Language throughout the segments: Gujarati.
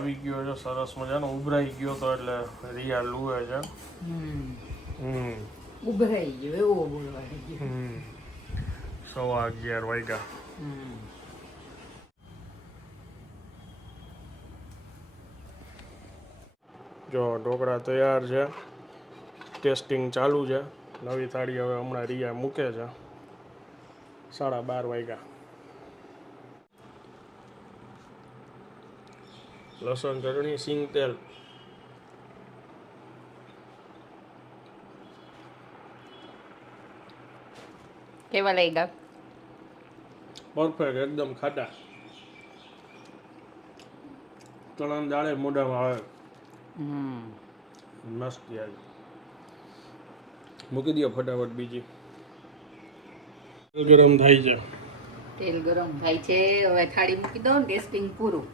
આવી ગયો છે સરસ મજાનો, ઉભરાઈ ગયો તો એટલે રિયા લુએ છે. ઉભરાઈ ગયો એવો બોલવા ગયો. 11:15 વાગ્યા. જો ઢોકળા તૈયાર છે, ટેસ્ટિંગ ચાલુ છે. નવી થાળી હવે હમણાં રિયા મૂકે છે. 12:30 વાગ્યા. લસણ ચટણી, સિંગ તેલ. કેવા લાગ્યા? પરફેક્ટ, એકદમ ખાટા. ચણાની દાળે મોઢામાં આવે. મસ્ત યાર. મૂકી દો ફટાફટ બીજી. તેલ ગરમ થાય છે. તેલ ગરમ થાય છે, હવે થાળી મૂકી દો ને, ટેસ્ટિંગ પૂરું.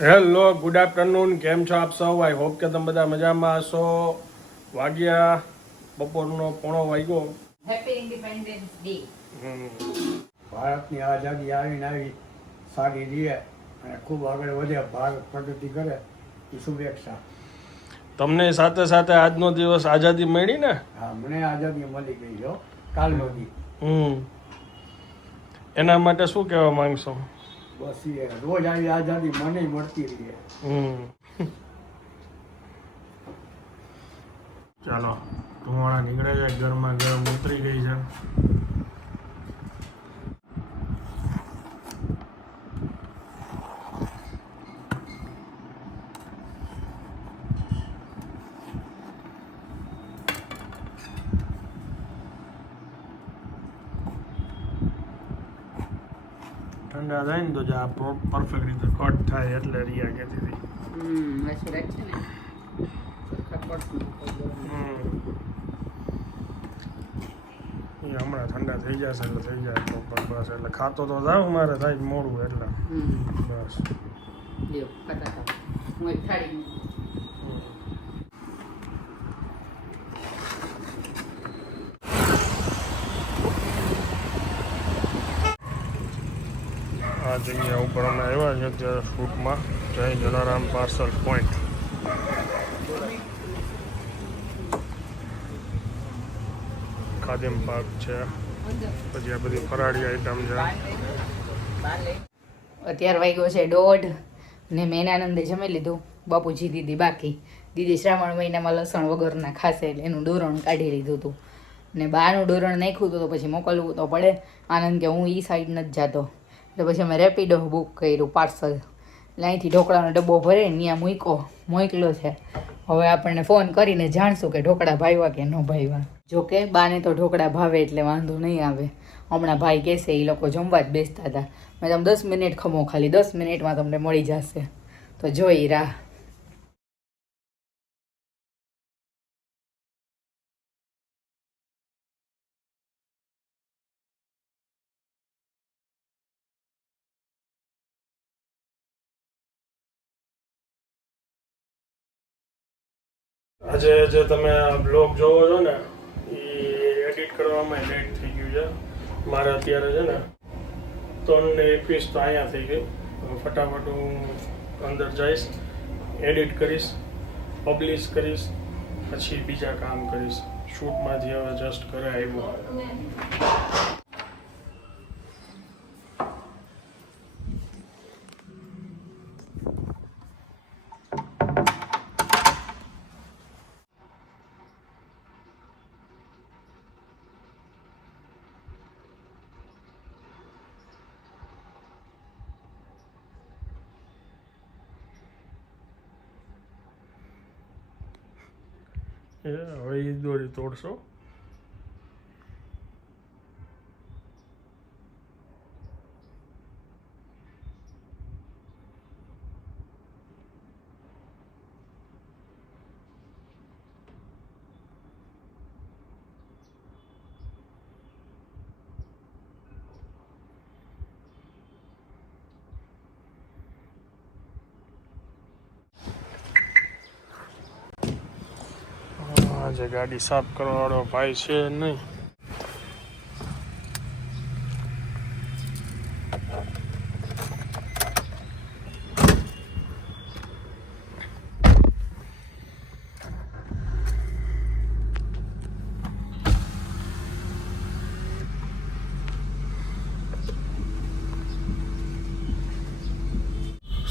Hello, good afternoon. કેમ છો આપ સૌ? આઈ હોપ કે તમે બધા મજામાં હશો. વાગ્યા બપોરનો 1:15 વાગ્યો. Happy independence day. ભારતની આઝાદી આવીને આવી સારી રહે અને ખૂબ આગળ વધે, ભારત પ્રગતિ કરે એ શુભેચ્છા. તમને સાથે સાથે આજનો દિવસ આઝાદી મળી ને? હા, મને આઝાદી મળી ગઈ છે કાલનો દી. એના માટે શું કહેવા માંગશો? બસ એ રોજ આવી આઝાદી મને મળતી રહે. ચાલો, ધુમાડા નીકળે છે, ગરમા ગરમ ઉતરી ગઈ છે. ઠંડા થાય ને તો જે આ પરફેક્ટ રીતે કટ થાય એટલે રિયા કહેતી હતી. એ હમણાં ઠંડા થઈ જશે એટલે થઈ જાય પ્રોપર. બસ એટલે ખાતો તો જાવ, મારે થાય મોડું એટલે બસ. આ જગ્યા ઉપર અમે આવ્યા છે અત્યારે શૂટમાં, જય જલારામ પાર્સલ પોઈન્ટ. ખાદિમ પાર્ક છે, પછી આ બધી ફરાળી આઈટમ છે. અત્યાર વાગ્યો છે 1:30 ને મેનાનંદે જમી લીધું. બાપુજી દીદી બાકી. દીદી શ્રાવણ મહિનામાં લસણ વગરના ખાશે એટલે એનું ડોરણ કાઢી લીધું હતું ને બાનું ડોરણ નાખ્યું હતું, તો પછી મોકલવું તો પડે. આનંદ કે હું ઈ સાઈડ નથી જતો, એટલે પછી અમે રેપિડો બુક કર્યું પાર્સલ. એટલે અહીંથી ઢોકળાનો ડબ્બો ભરે ત્યાં મોકલો છે. હવે આપણને ફોન કરીને જાણશું કે ઢોકળા ભાવ્યા કે ન ભાવ્યા. જોકે બાને તો ઢોકળા ભાવે એટલે વાંધો નહીં આવે. હમણાં ભાઈ કહેશે એ લોકો જમવા જ બેસતા હતા. મેં તમે 10 મિનિટ ખમો, ખાલી 10 મિનિટમાં તમને મળી જશે, તો જોઈ રાહ. આજે જે તમે આ બ્લોગ જોવો છો ને, એ એડિટ કરવામાં લેટ થઈ ગયું છે મારે. અત્યારે છે ને 3:21 તો અહીંયા થઈ ગયું. ફટાફટ હું અંદર જઈશ, એડિટ કરીશ, પબ્લિશ કરીશ, પછી બીજા કામ કરીશ. શૂટમાંથી હવે જસ્ટ ઘરે આવ્યો. હવે એ દોરી તોડશો. સાંજે ગાડી સાફ કરવાવાળો ભાઈ છે નહીં.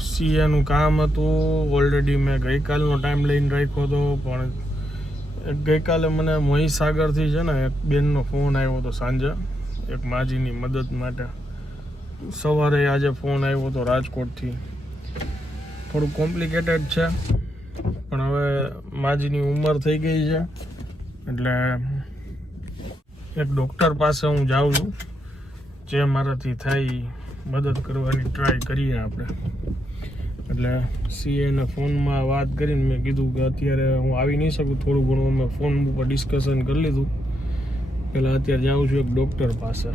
સીએનું કામ હતું. ઓલરેડી મેં ગઈકાલનો ટાઈમ લઈને રાખ્યો હતો, પણ ગઈકાલે મને મહીસાગરથી છે ને એક બેનનો ફોન આવ્યો હતો સાંજે, એક માજીની મદદ માટે. સવારે આજે ફોન આવ્યો હતો રાજકોટથી. થોડું કોમ્પ્લિકેટેડ છે, પણ હવે માજીની ઉંમર થઈ ગઈ છે એટલે એક ડૉક્ટર પાસે હું જાઉં છું. જે મારાથી થાય મદદ કરવાની ટ્રાય કરીએ આપણે. એટલે સીએને ફોનમાં વાત કરીને મેં કીધું કે અત્યારે હું આવી નહીં શકું, થોડું ઘણું અમે ફોન ઉપર ડિસ્કશન કરી લીધું. પહેલાં અત્યારે જાઉં છું એક ડૉક્ટર પાસે.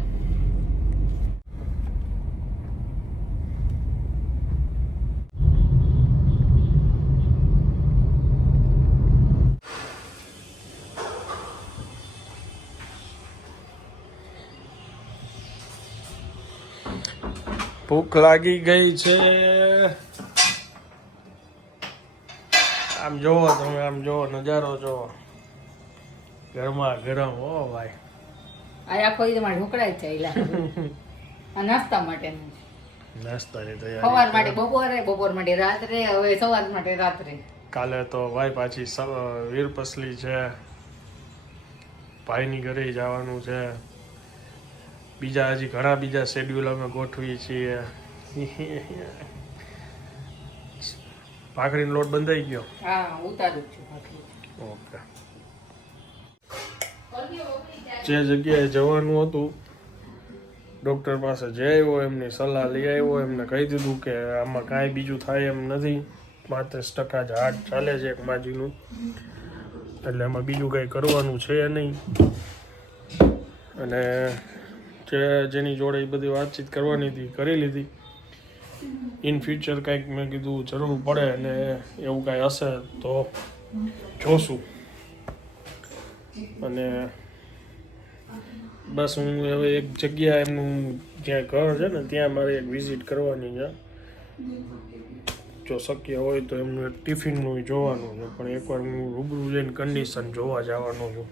ભૂખ લાગી ગઈ છે. આમ જોવો તમે, આમ જોવો નજારો જોવો, ગરમા ગરમ. ઓ ભાઈ, આ આખો દી તમારે ઢોકળા જ ચાલ્યા. આ નાસ્તા માટેનું નાસ્તાની સવાર તૈયારી. માટે બપોરે, બપોર માટે રાત્રે, હવે સવાર માટે રાત્રે. કાલે તો ભાઈ પાછી વીરપસલી છે, ભાઈની ઘરે જવાનું છે. બીજા હજી ઘણા બીજા શેડ્યુલ અમે ગોઠવીએ છીએ. ભાખરીનો લોટ બંધાઈ ગયો. હા, ઉતારું જ છું ભાખરી. ઓકે. જે જગ્યાએ જવાનું હતું ડૉક્ટર પાસે જઈ આવ્યો, એમની સલાહ લઈ આવ્યો. એમને કહી દીધું કે આમાં કાંઈ બીજું થાય એમ નથી, 35% જ હાર્ટ ચાલે છે એક માજીનું, એટલે એમાં બીજું કંઈ કરવાનું છે નહીં. અને જેની જોડે એ બધી વાતચીત કરવાની હતી કરી લીધી. ઇન ફ્યુચર કંઈક મેં કીધું જરૂર પડે અને એવું કાંઈ હશે તો જોશું. અને બસ હું હવે એક જગ્યા એમનું જ્યાં ઘર છે ને ત્યાં મારે એક વિઝિટ કરવાની છે. જો શક્ય હોય તો એમનું એક ટિફિનનું જોવાનું છે, પણ એકવાર હું રૂબરૂ જઈને કન્ડિશન જોવા જવાનો છું.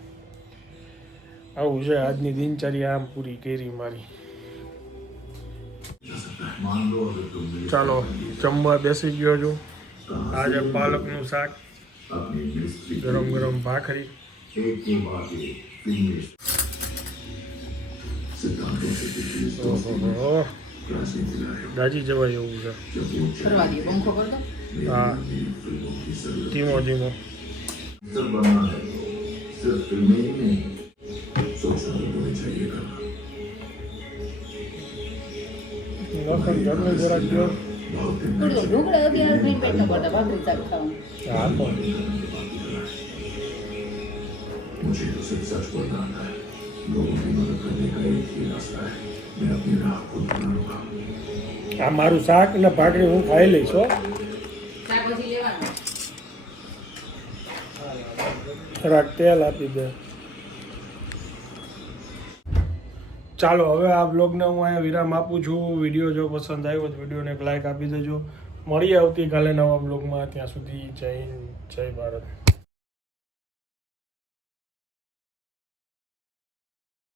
આવું છે આજની દિનચર્યા, આમ પૂરી કરી મારી. ચાલો જમવા બેસી ગયો છું. આજે પાલકનું શાક, ગરમ ગરમ ભાખરી. ઓહો, દાજી જવાય એવું છે. કરવા દે, પંખો કર દો. હા, ધીમો ધીમો. લખન ઘરનું જરાક જો. ઢોકળા અત્યારે ખાઈને પેટ ન ભરતા, ભાખરી શાક ખાવાનું. હા તો मुझे तो सिर्फ सच बोलना आता है. लोगों की मदद करने का एक ही रास्ता है. मैं अपनी राह खुद बनाऊंगा. આ મારું શાક ને ભાખરી હું ખાઈ લઈશ હો. શાકભાજી લેવાનું. થોડાક તેલ આપી દે. ચાલો હવે આ બ્લોગને હું અહીંયા વિરામ આપું છું. વિડીયો જો પસંદ આવ્યો તો વિડીયોને એક લાઈક આપી દેજો. મળીએ આવતીકાલે નવા બ્લોગમાં. ત્યાં સુધી જય હિન્દ, જય ભારત.